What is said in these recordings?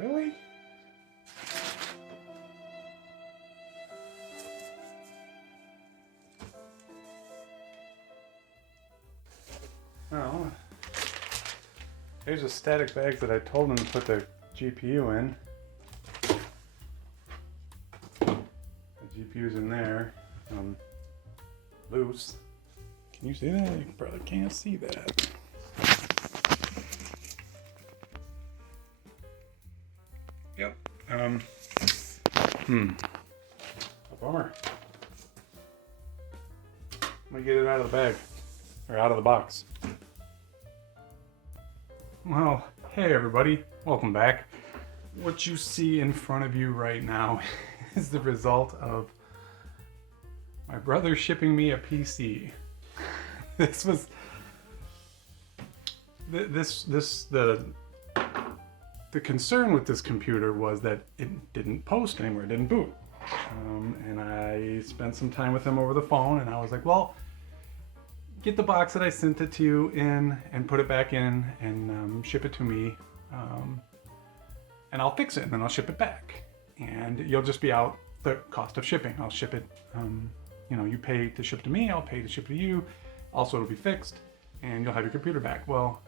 Really? Oh. There's the static bags that I told him to put the GPU in. The GPU's in there, loose. Can you see that? You probably can't see that. Yep. A bummer. Let me get it out of the bag, or out of the box. Well, hey everybody, welcome back. What you see in front of you right now is the result of my brother shipping me a PC. The concern with this computer was that it didn't post anymore, it didn't boot. And I spent some time with him over the phone, and I was like, well, get the box that I sent it to you in and put it back in and ship it to me. And I'll fix it and then I'll ship it back. And you'll just be out the cost of shipping. I'll ship it, you pay to ship to me, I'll pay to ship to you. Also, it'll be fixed and you'll have your computer back. Well,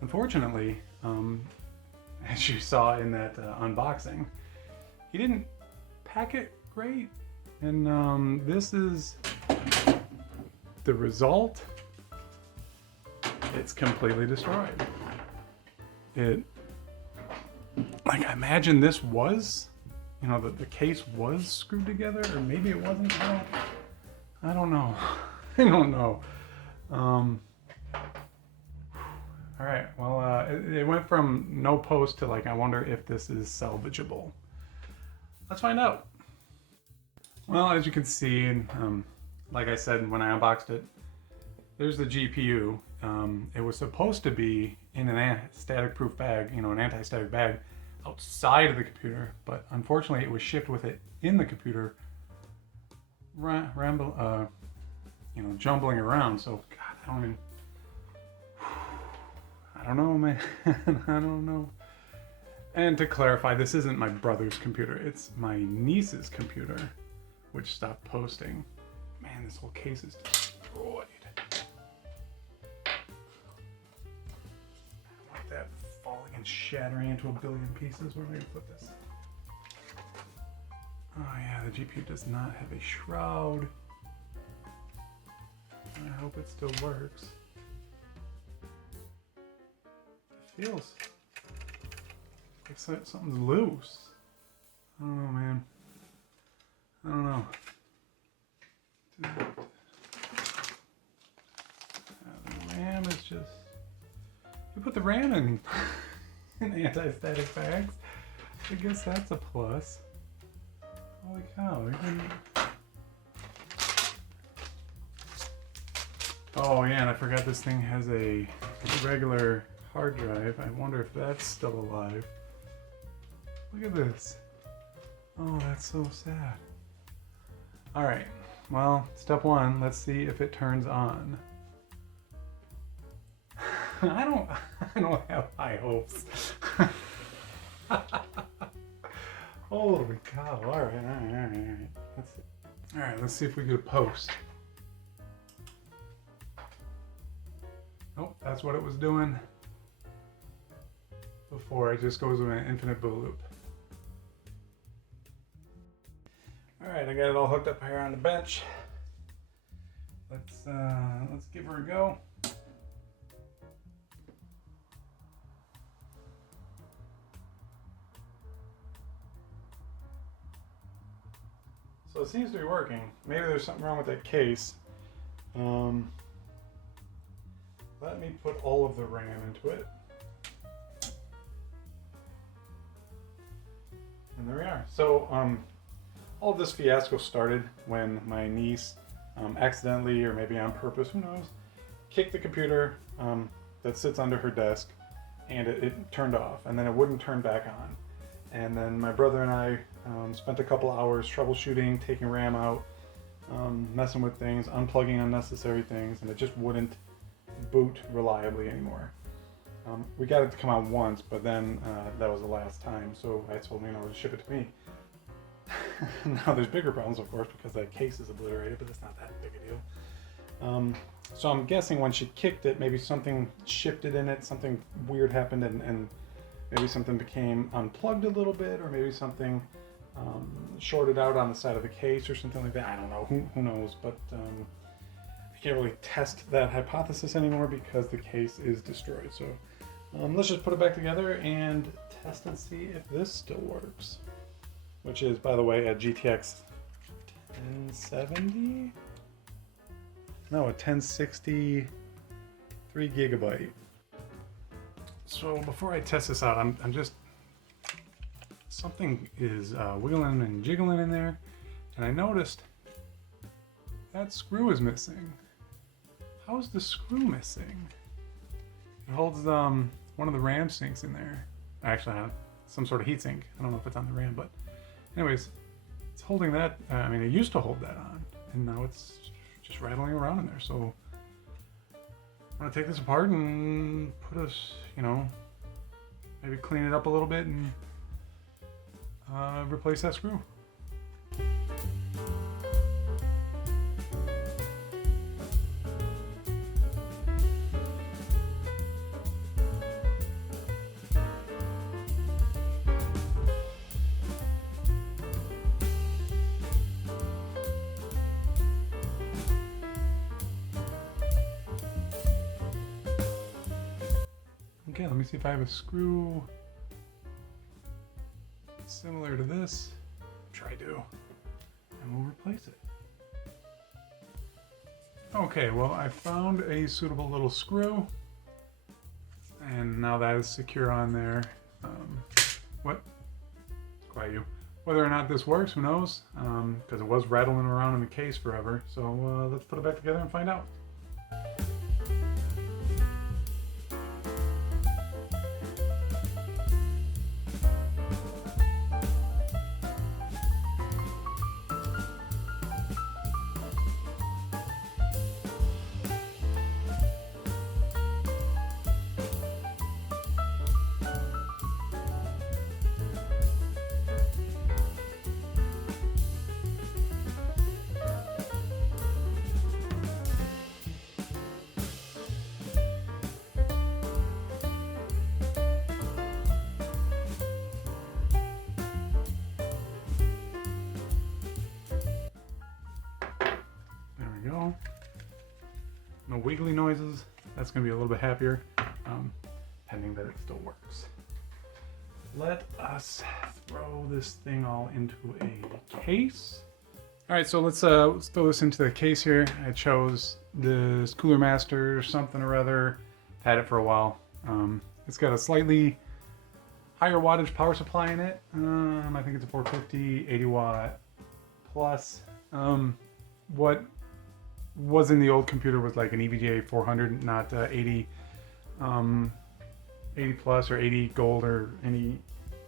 unfortunately, as you saw in that unboxing, he didn't pack it great. And this is the result. It's completely destroyed. I imagine this was, the case was screwed together, or maybe it wasn't. I don't know. I don't know. All right. Well, it went from no post to I wonder if this is salvageable. Let's find out. Well, as you can see, and like I said when I unboxed it, there's the GPU. It was supposed to be in an static-proof bag, an anti-static bag outside of the computer, but unfortunately it was shipped with it in the computer, jumbling around. So, God, I don't know, man. I don't know. And to clarify, this isn't my brother's computer. It's my niece's computer, which stopped posting. Man, this whole case is destroyed. I want that falling and shattering into a billion pieces. Where am I going to put this? Oh yeah, the GPU does not have a shroud. I hope it still works. It feels like something's loose. I don't know, man. I don't know. The RAM is just... You put the RAM in anti-static bags. I guess that's a plus. Holy cow. Oh yeah, and I forgot this thing has a regular hard drive. I wonder if that's still alive. Look at this. Oh, that's so sad. Alright, well, step one, let's see if it turns on. I don't have high hopes. Holy cow, alright. Alright, let's see if we get a post. Nope, that's what it was doing before. It just goes in an infinite boot loop. Alright, I got it all hooked up here on the bench. Let's give her a go. So it seems to be working. Maybe there's something wrong with that case. Let me put all of the RAM into it. And there we are. So all of this fiasco started when my niece accidentally, or maybe on purpose, who knows, kicked the computer that sits under her desk, and it turned off, and then it wouldn't turn back on. And then my brother and I spent a couple hours troubleshooting, taking RAM out, messing with things, unplugging unnecessary things, and it just wouldn't boot reliably anymore. We got it to come out once, but then that was the last time, so I told him, to ship it to me. Now there's bigger problems, of course, because that case is obliterated, but it's not that big a deal. So I'm guessing when she kicked it, maybe something shifted in it, something weird happened, and maybe something became unplugged a little bit, or maybe something shorted out on the side of the case or something like that. I don't know, who knows, but I can't really test that hypothesis anymore because the case is destroyed. So let's just put it back together and test and see if this still works. Which is, by the way, a GTX 1070? No, a 1060 3GB. So before I test this out, I'm just, something is wiggling and jiggling in there, and I noticed that screw is missing. How is the screw missing? It holds one of the RAM sinks in there. Actually, some sort of heat sink. I don't know if it's on the RAM, but anyways, it's holding that. I mean, it used to hold that on, and now it's just rattling around in there. So I'm gonna take this apart and put us, maybe clean it up a little bit and replace that screw. Okay, let me see if I have a screw similar to this. I'm sure I do. And we'll replace it. Okay, well, I found a suitable little screw. And now that is secure on there. What? Quiet you. Whether or not this works, who knows? Because it was rattling around in the case forever. So let's put it back together and find out. No wiggly noises. That's going to be a little bit happier, pending that it still works. Let us throw this thing all into a case. All right, so let's throw this into the case here. I chose this Cooler Master something or other. Had it for a while. It's got a slightly higher wattage power supply in it. I think it's a 450, 80 watt plus. What was in the old computer was like an EVGA 400, not 80 plus or 80 gold or any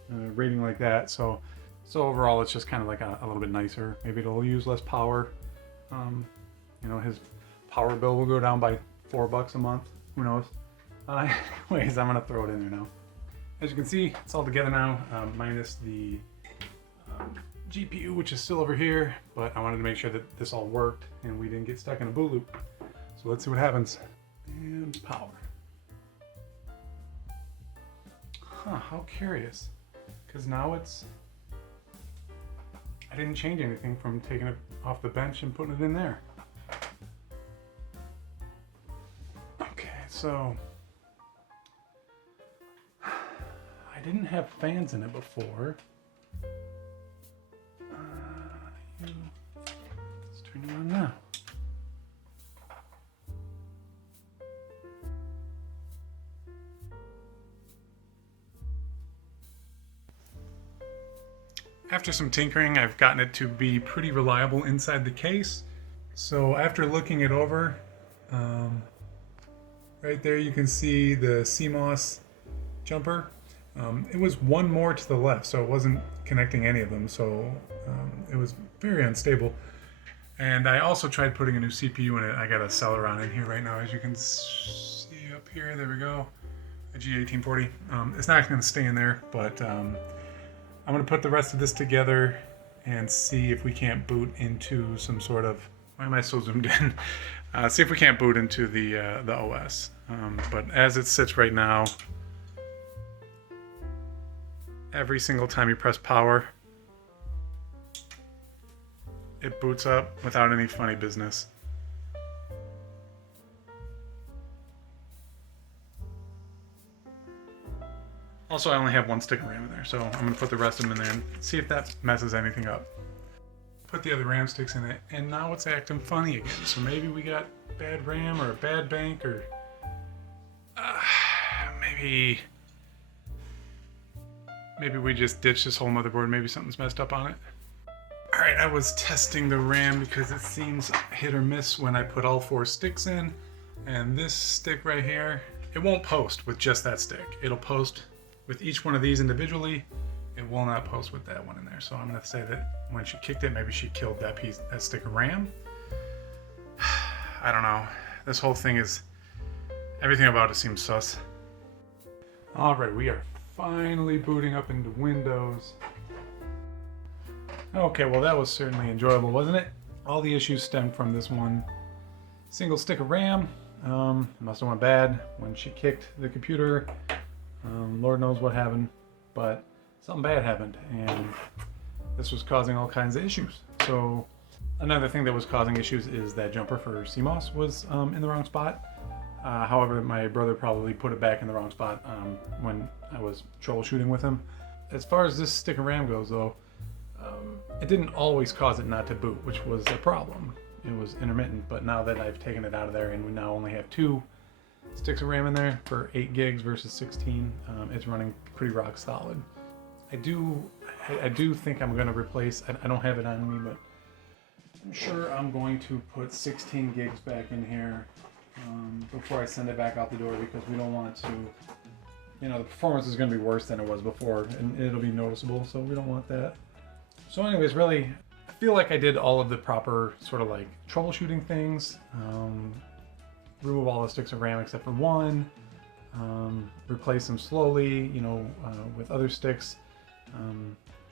rating like that. So overall, it's just kind of like a little bit nicer. Maybe it'll use less power. His power bill will go down by $4 a month. Who knows? Anyways, I'm gonna throw it in there now. As you can see, it's all together now, minus the GPU, which is still over here, but I wanted to make sure that this all worked and we didn't get stuck in a boot loop. So let's see what happens. And power. How curious. Because now I didn't change anything from taking it off the bench and putting it in there. Okay, so I didn't have fans in it before. Let's turn it on now. After some tinkering, I've gotten it to be pretty reliable inside the case. So after looking it over, right there you can see the CMOS jumper. It was one more to the left, so it wasn't connecting any of them, so it was very unstable. And I also tried putting a new CPU in it. I got a Celeron in here right now, as you can see up here. There we go. a G1840. It's not going to stay in there, but I'm going to put the rest of this together and see if we can't boot into some sort of, why am I so zoomed in? See if we can't boot into the OS. But as it sits right now, every single time you press power, it boots up without any funny business. Also, I only have one stick of RAM in there, so I'm going to put the rest of them in there and see if that messes anything up. Put the other RAM sticks in it, and now it's acting funny again. So maybe we got bad RAM or a bad bank, or maybe we just ditched this whole motherboard. Maybe something's messed up on it. Alright, I was testing the RAM because it seems hit or miss when I put all 4 sticks in. And this stick right here, it won't post with just that stick. It'll post with each one of these individually. It will not post with that one in there. So I'm going to say that when she kicked it, maybe she killed that stick of RAM. I don't know. This whole thing is, everything about it seems sus. Alright, we are finally booting up into Windows. Okay, well that was certainly enjoyable, wasn't it? All the issues stemmed from this one single stick of RAM. Must have went bad when she kicked the computer. Lord knows what happened, but something bad happened, and this was causing all kinds of issues. So another thing that was causing issues is that jumper for CMOS was in the wrong spot. However, my brother probably put it back in the wrong spot when I was troubleshooting with him. As far as this stick of RAM goes, though, it didn't always cause it not to boot, which was a problem. It was intermittent, but now that I've taken it out of there and we now only have 2 sticks of RAM in there for 8 gigs versus 16, it's running pretty rock solid. I do think I'm going to replace, I don't have it on me, but I'm sure I'm going to put 16 gigs back in here before I send it back out the door, because we don't want to, the performance is going to be worse than it was before, and it'll be noticeable, so we don't want that. So anyways, really, I feel like I did all of the proper sort of like troubleshooting things. Remove all the sticks of RAM except for one. Replace them slowly, with other sticks.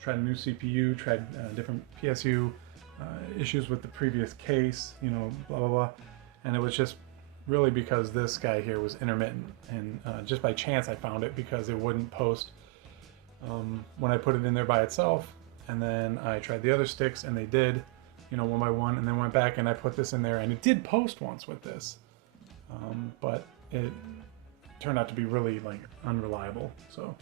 Tried a new CPU, tried different PSU, issues with the previous case, blah, blah, blah. And it was just really because this guy here was intermittent. And just by chance I found it because it wouldn't post when I put it in there by itself. And then I tried the other sticks and they did, one by one, and then went back and I put this in there and it did post once with this. But it turned out to be really unreliable. So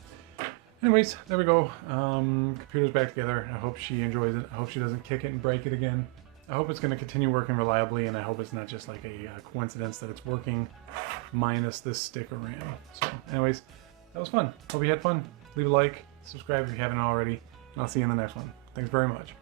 anyways, there we go. Computer's back together. I hope she enjoys it. I hope she doesn't kick it and break it again. I hope it's going to continue working reliably, and I hope it's not just like a coincidence that it's working minus this stick of RAM. So anyways, that was fun. Hope you had fun. Leave a like, subscribe if you haven't already, and I'll see you in the next one. Thanks very much.